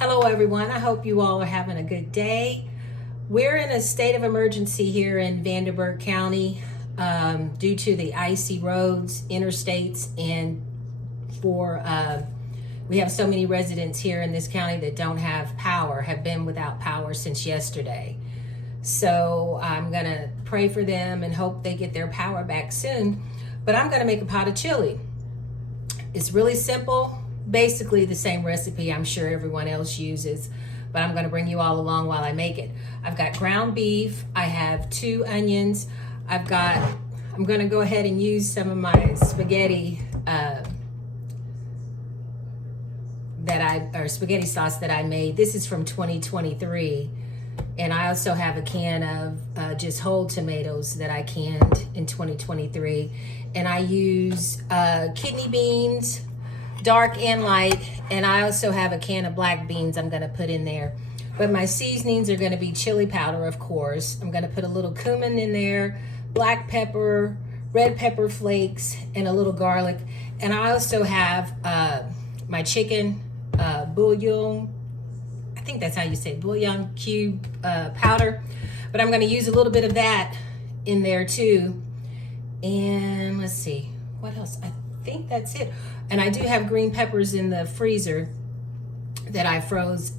Hello everyone, I hope you all are having a good day. We're in a state of emergency here in Vanderburgh County due to the icy roads, interstates, and we have so many residents here in this county that don't have power, have been without power since yesterday. So I'm gonna pray for them and hope they get their power back soon. But I'm gonna make a pot of chili. It's really simple. Basically the same recipe I'm sure everyone else uses, but I'm going to bring you all along while I make it. I've got ground beef, I have 2 onions, I'm going to go ahead and use some of my spaghetti spaghetti sauce that I made. This is from 2023, and I also have a can of just whole tomatoes that I canned in 2023, and I use kidney beans, dark and light, and I also have a can of black beans I'm going to put in there. But my seasonings are going to be chili powder, of course. I'm going to put a little cumin in there, black pepper, red pepper flakes, and a little garlic. And I also have my chicken bouillon, I think that's how you say it, bouillon cube powder. But I'm going to use a little bit of that in there too. And let's see, what else? I think that's it. And I do have green peppers in the freezer that I froze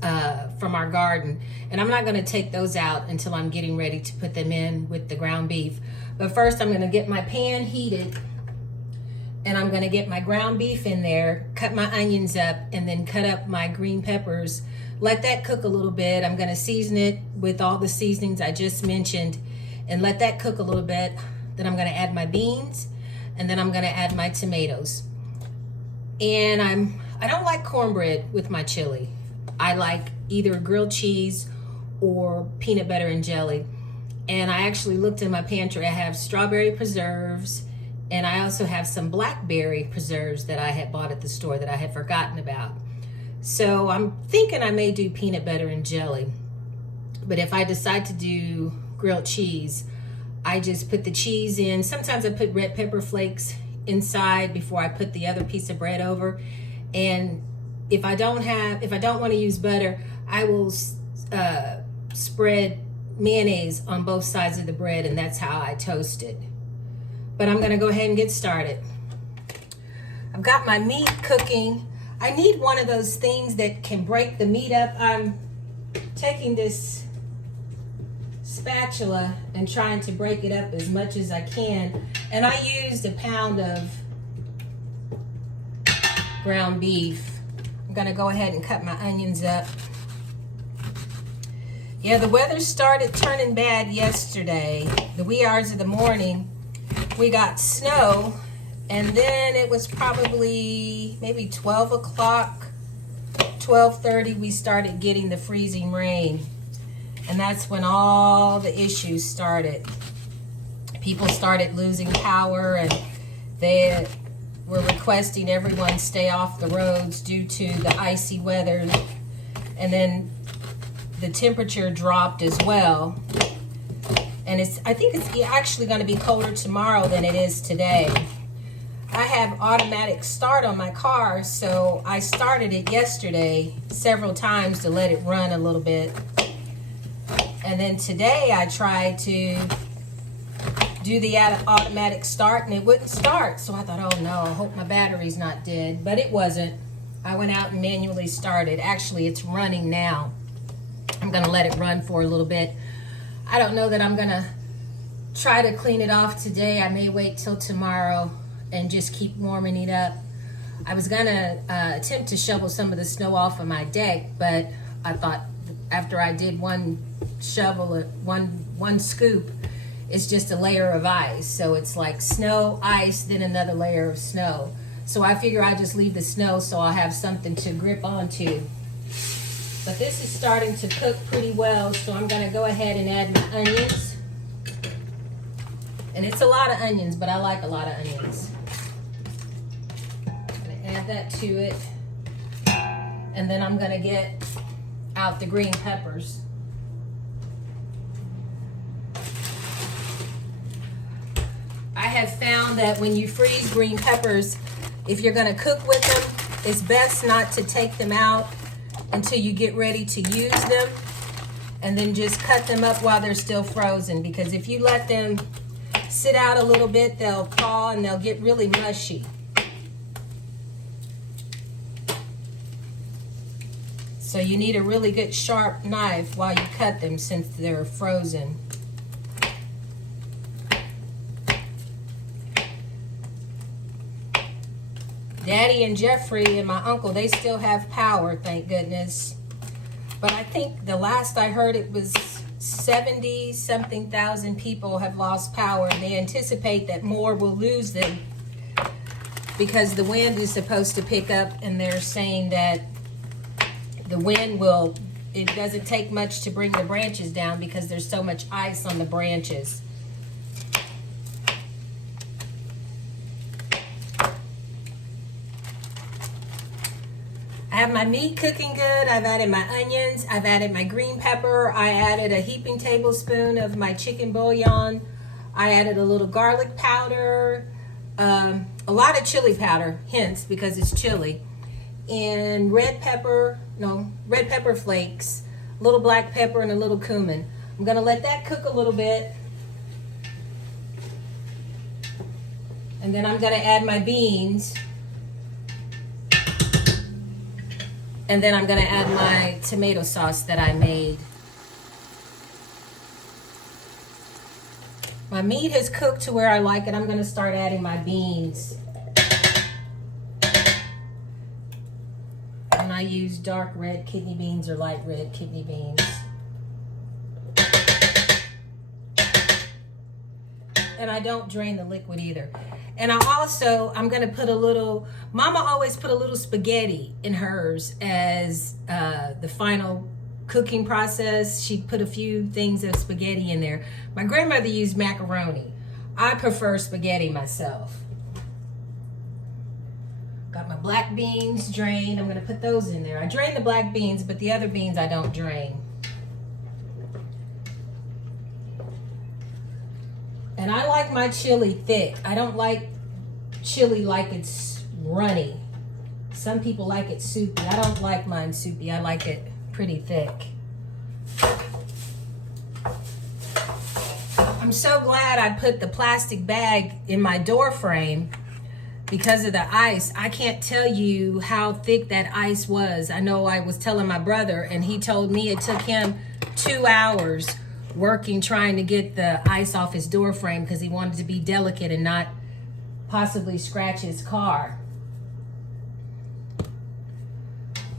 from our garden, and I'm not going to take those out until I'm getting ready to put them in with the ground beef. But first I'm going to get my pan heated, and I'm going to get my ground beef in there, cut my onions up, and then cut up my green peppers. Let that cook a little bit. I'm going to season it with all the seasonings I just mentioned and let that cook a little bit. Then I'm going to add my beans, and then I'm going to add my tomatoes. And I don't like cornbread with my chili. I like either grilled cheese or peanut butter and jelly. And I actually looked in my pantry. I have strawberry preserves, and I also have some blackberry preserves that I had bought at the store that I had forgotten about. So I'm thinking I may do peanut butter and jelly. But if I decide to do grilled cheese, I just put the cheese in. Sometimes I put red pepper flakes inside before I put the other piece of bread over. And if I don't want to use butter, I will spread mayonnaise on both sides of the bread, and that's how I toast it. But I'm going to go ahead and get started. I've got my meat cooking. I need one of those things that can break the meat up. I'm taking this spatula and trying to break it up as much as I can. And I used a pound of ground beef. I'm gonna go ahead and cut my onions up. Yeah, the weather started turning bad yesterday. The wee hours of the morning, we got snow, and then it was probably maybe 12 o'clock, 12:30, we started getting the freezing rain. And that's when all the issues started. People started losing power, and they were requesting everyone stay off the roads due to the icy weather. And then the temperature dropped as well. And I think it's actually going to be colder tomorrow than it is today. I have automatic start on my car, so I started it yesterday several times to let it run a little bit. And then today I tried to do the automatic start, and it wouldn't start. So I thought, oh no, I hope my battery's not dead. But it wasn't. I went out and manually started. Actually, it's running now. I'm going to let it run for a little bit. I don't know that I'm going to try to clean it off today. I may wait till tomorrow and just keep warming it up. I was going to attempt to shovel some of the snow off of my deck, but I thought after I did one shovel, one scoop, it's just a layer of ice. So it's like snow, ice, then another layer of snow. So I figure I just leave the snow so I'll have something to grip onto. But this is starting to cook pretty well, so I'm gonna go ahead and add my onions. And it's a lot of onions, but I like a lot of onions. I'm gonna add that to it. And then I'm gonna get out the green peppers. I have found that when you freeze green peppers, if you're going to cook with them, it's best not to take them out until you get ready to use them, and then just cut them up while they're still frozen, because if you let them sit out a little bit, they'll thaw and they'll get really mushy. So you need a really good sharp knife while you cut them since they're frozen. Daddy and Jeffrey and my uncle, they still have power, thank goodness. But I think the last I heard it was 70-something thousand people have lost power, and they anticipate that more will lose them because the wind is supposed to pick up, and they're saying that the wind will, it doesn't take much to bring the branches down because there's so much ice on the branches. I have my meat cooking good. I've added my onions. I've added my green pepper. I added a heaping tablespoon of my chicken bouillon. I added a little garlic powder, a lot of chili powder, hence because it's chili, and red pepper flakes, a little black pepper, and a little cumin. I'm gonna let that cook a little bit, and then I'm gonna add my beans. And then I'm gonna add my tomato sauce that I made. My meat has cooked to where I like it. I'm gonna start adding my beans. And I use dark red kidney beans or light red kidney beans. And I don't drain the liquid either. And I'm gonna put a little, Mama always put a little spaghetti in hers as the final cooking process. She put a few things of spaghetti in there. My grandmother used macaroni. I prefer spaghetti myself. Got my black beans drained. I'm gonna put those in there. I drain the black beans, but the other beans I don't drain. And I like my chili thick. I don't like chili like it's runny. Some people like it soupy. I don't like mine soupy. I like it pretty thick. I'm so glad I put the plastic bag in my door frame because of the ice. I can't tell you how thick that ice was. I know I was telling my brother, and he told me it took him 2 hours working trying to get the ice off his door frame because he wanted to be delicate and not possibly scratch his car.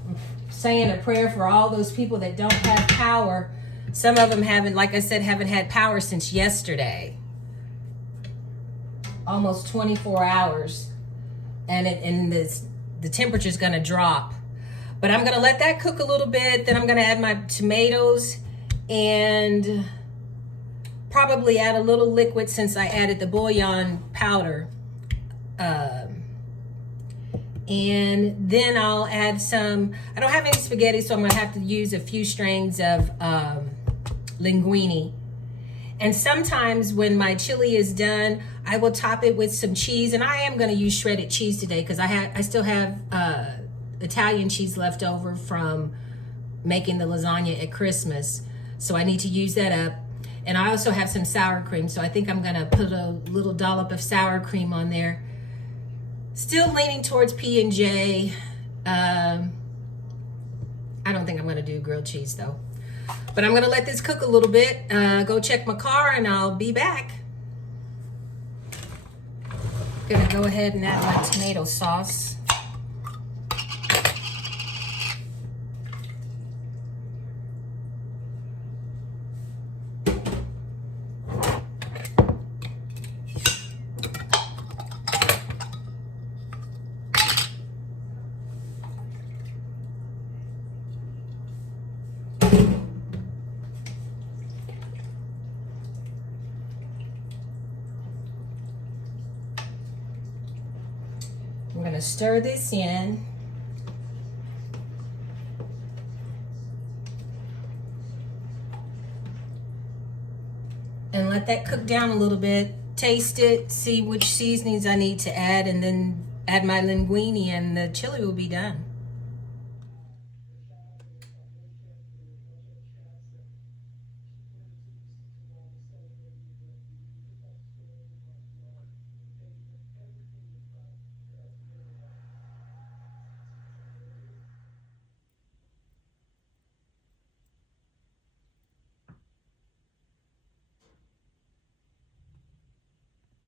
I'm saying a prayer for all those people that don't have power. Some of them haven't, like I said, haven't had power since yesterday. Almost 24 hours. And the temperature's gonna drop. But I'm gonna let that cook a little bit. Then I'm gonna add my tomatoes and probably add a little liquid since I added the bouillon powder. And then I'll add some, I don't have any spaghetti, so I'm gonna have to use a few strains of linguine. And sometimes when my chili is done, I will top it with some cheese, and I am gonna use shredded cheese today because I still have Italian cheese left over from making the lasagna at Christmas. So I need to use that up. And I also have some sour cream, so I think I'm gonna put a little dollop of sour cream on there. Still leaning towards P&J. I don't think I'm gonna do grilled cheese though. But I'm gonna let this cook a little bit, go check my car, and I'll be back. Gonna go ahead and add my tomato sauce. I'm going to stir this in. And let that cook down a little bit. Taste it, see which seasonings I need to add, and then add my linguine, and the chili will be done.